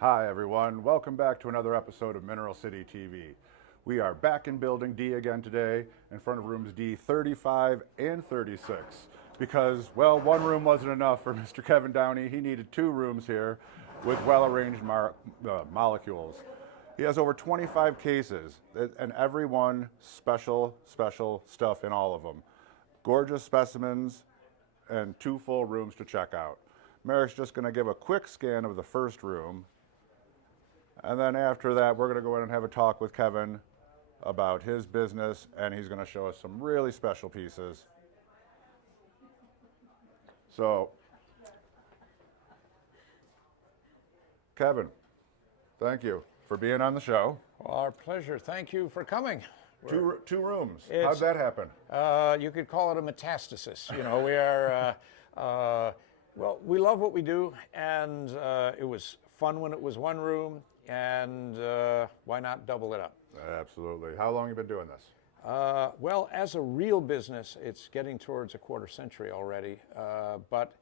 Hi everyone, welcome back to another episode of Mineral City TV. We are back in building D again today in front of rooms D 35 and 36 because, well, one room wasn't enough for Mr. Kevin Downey. He needed two rooms here with well-arranged molecules. He has over 25 cases and every one special stuff in all of them. Gorgeous specimens and two full rooms to check out. Merrick's just going to give a quick scan of the first room. And then after that, we're going to go in and have a talk with Kevin about his business, and he's going to show us some really special pieces. So, Kevin, thank you for being on the show. Well, our pleasure. Thank you for coming. Two rooms. How'd that happen? You could call it a metastasis. You know, we are, well, we love what we do, and it was fun when it was one room, and why not double it up? Absolutely. How long have you been doing this? Well, as a real business, it's getting towards a quarter century already, but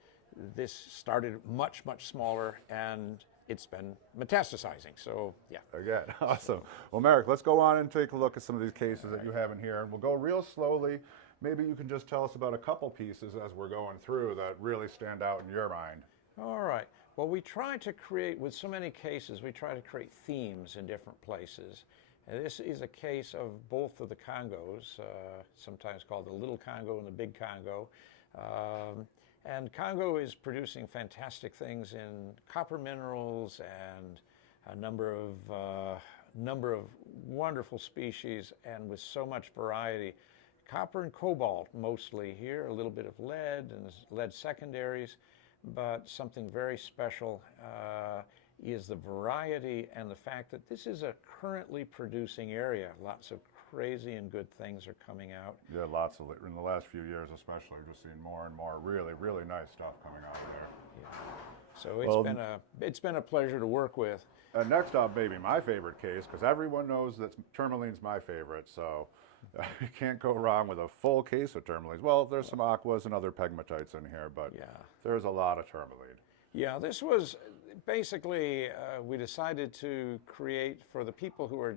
this started much smaller, and it's been metastasizing, so yeah. Again, awesome. Well, Merrick, let's go on and take a look at some of these cases that you have in here, and we'll go real slowly. Maybe you can just tell us about a couple pieces as we're going through that really stand out in your mind. All right. Well, we try to create, with so many cases, we try to create themes in different places. And this is a case of both of the Congos, sometimes called the Little Congo and the Big Congo. And Congo is producing fantastic things in copper minerals and a number of wonderful species, and with so much variety. Copper and cobalt mostly here, a little bit of lead and lead secondaries, but something very special is the variety and the fact that this is a currently producing area. Lots of crazy and good things are coming out. Yeah, lots of, in the last few years especially, we've just seen more and more really nice stuff coming out of there. Yeah. So it's been a pleasure to work with. And next up, maybe my favorite case, because everyone knows that tourmaline's my favorite, so you can't go wrong with a full case of tourmalines. Well, there's some aquas and other pegmatites in here, but yeah, there's a lot of tourmaline. Yeah, this was basically, we decided to create for the people who are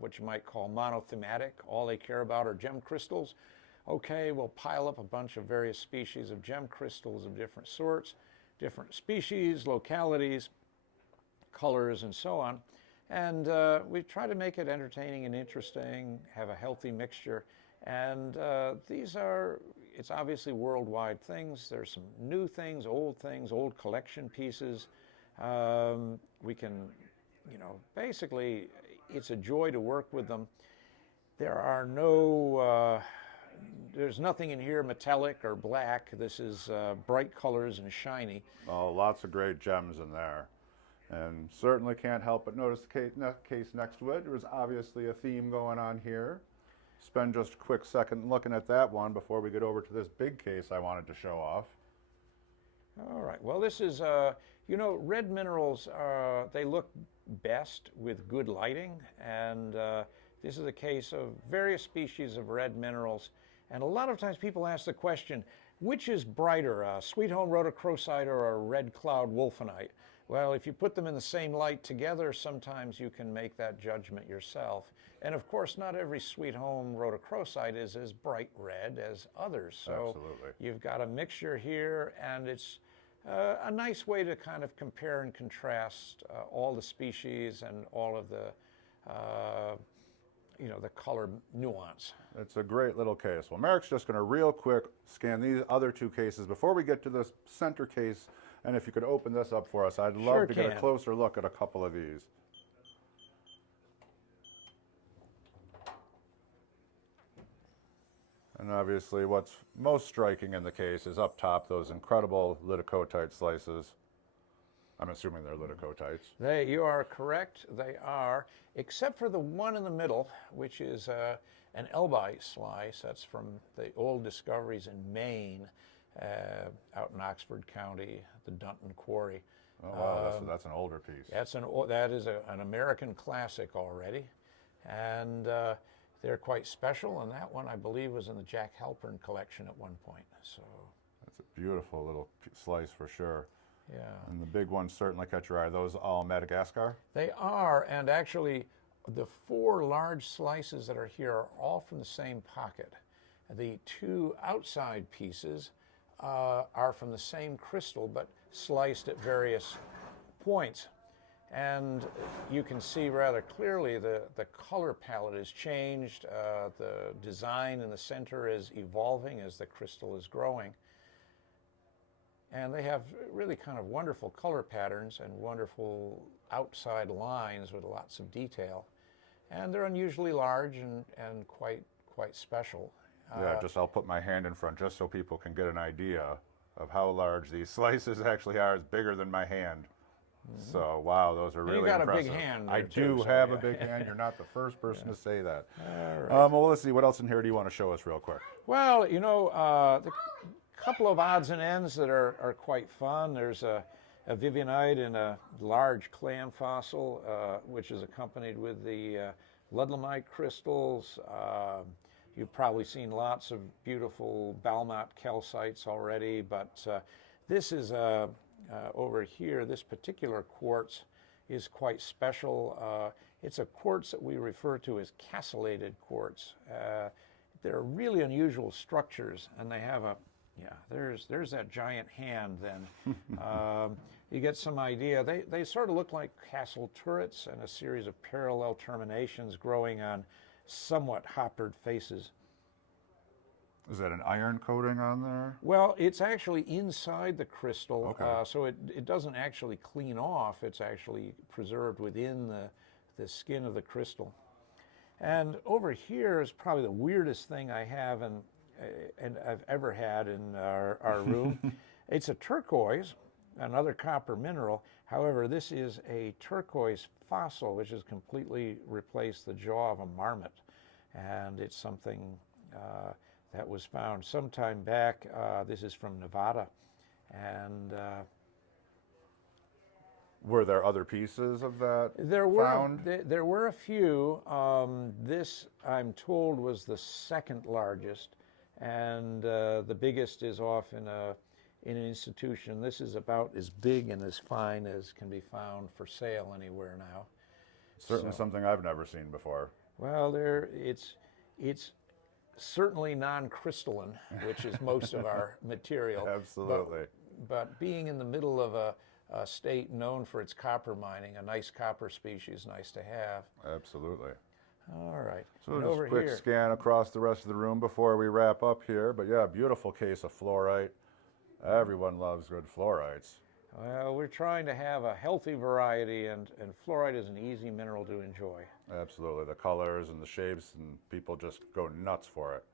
what you might call monothematic. All they care about are gem crystals. Okay, we'll pile up a bunch of various species of gem crystals of different sorts, different species, localities, colors, and so on. And we try to make it entertaining and interesting, have a healthy mixture. And it's obviously worldwide things. There's some new things, old collection pieces. We can, basically, it's a joy to work with them. There are there's nothing in here metallic or black. This is bright colors and shiny. Oh, lots of great gems in there. And certainly can't help but notice the case next to it. There's obviously a theme going on here. Spend just a quick second looking at that one before we get over to this big case I wanted to show off. All right. Well, this is, red minerals, they look best with good lighting. And this is a case of various species of red minerals. And a lot of times people ask the question, which is brighter, a Sweet Home rhodochrosite or a red cloud wolfenite? Well, if you put them in the same light together, sometimes you can make that judgment yourself. And of course, not every Sweet Home rhodochrosite is as bright red as others. So absolutely, you've got a mixture here, and it's a nice way to kind of compare and contrast all the species and all of the the color nuance. It's a great little case. Well, Merrick's just going to real quick scan these other two cases before we get to this center case. And if you could open this up for us, I'd love to get a closer look at a couple of these. And obviously what's most striking in the case is up top, those incredible lidocotite slices. I'm assuming they're lidocotites. You are correct, they are, except for the one in the middle, which is an Elbaite slice. That's from the old discoveries in Maine, out in Oxford County, the Dunton Quarry. Oh, wow, that's an older piece. That is an American classic already, and they're quite special, and that one, I believe, was in the Jack Halpern collection at one point. So that's a beautiful little slice for sure. Yeah. And the big ones certainly catch your eye. Are those all Madagascar? They are, and actually, the 4 large slices that are here are all from the same pocket. The 2 outside pieces are from the same crystal, but sliced at various points. And you can see rather clearly the color palette has changed. The design in the center is evolving as the crystal is growing. And they have really kind of wonderful color patterns and wonderful outside lines with lots of detail. And they're unusually large and quite special. Yeah, I'll put my hand in front just so people can get an idea of how large these slices actually are. It's bigger than my hand. So, wow, those are really impressive. You got a big hand there, I too, do so, have yeah. a big hand. You're not the first person to say that. All right. Well, let's see. What else in here do you want to show us real quick? Well, you know, the couple of odds and ends that are quite fun. There's a Vivianite in a large clam fossil, which is accompanied with the Ludlamite crystals. You've probably seen lots of beautiful Balmont calcites already, but this is over here, this particular quartz is quite special. It's a quartz that we refer to as castellated quartz. They're really unusual structures, and they have a, there's that giant hand then. You get some idea. They sort of look like castle turrets and a series of parallel terminations growing on somewhat hoppered faces. Is that an iron coating on there? Well, it's actually inside the crystal, Okay. so it doesn't actually clean off. It's actually preserved within the skin of the crystal. And over here is probably the weirdest thing I have and I've ever had in our room. It's a turquoise, another copper mineral. However, this is a turquoise fossil, which has completely replaced the jaw of a marmot. And it's something that was found sometime back. This is from Nevada. And were there other pieces of that found? There were a few. This, I'm told, was the second largest. And the biggest is off in an institution. This is about as big and as fine as can be found for sale anywhere now. Certainly something I've never seen before. Well, it's certainly non-crystalline, which is most of our material. Absolutely. But being in the middle of a state known for its copper mining, a nice copper species, nice to have. Absolutely. All right. So And just over a quick here, scan across the rest of the room before we wrap up here. But yeah, beautiful case of fluorite. Everyone loves good fluorites. well, we're trying to have a healthy variety, and fluorite is an easy mineral to enjoy. Absolutely. The colors and the shapes, and people just go nuts for it.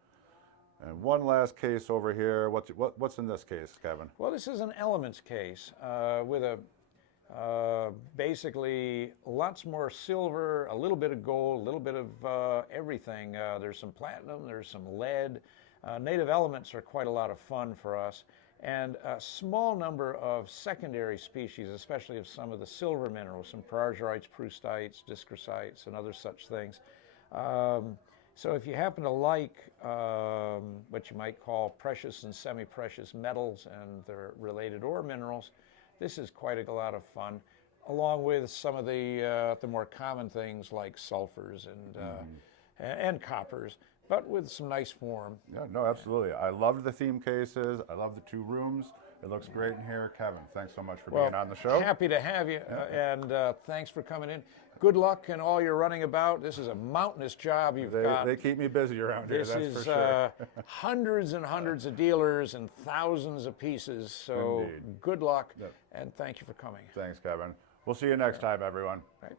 And one last case over here. What's in this case, Kevin? Well, this is an elements case with basically lots more silver, a little bit of gold, a little bit of everything. There's some platinum, there's some lead. Native elements are quite a lot of fun for us. And a small number of secondary species, especially of some of the silver minerals, some paragerites, prustites, discrosites, and other such things. So if you happen to like what you might call precious and semi-precious metals and their related ore minerals, this is quite a lot of fun, along with some of the more common things like sulfurs and coppers, but with some nice form. Yeah, no, absolutely. I loved the theme cases. I love the 2 rooms. It looks great in here. Kevin, thanks so much for being on the show. Happy to have you, and thanks for coming in. Good luck in all you're running about. This is a mountainous job you've got. They keep me busy around here, This that's is for sure. hundreds and hundreds of dealers and thousands of pieces. So Indeed. good luck, Yep. and thank you for coming. Thanks, Kevin. We'll see you next time, everyone. Right.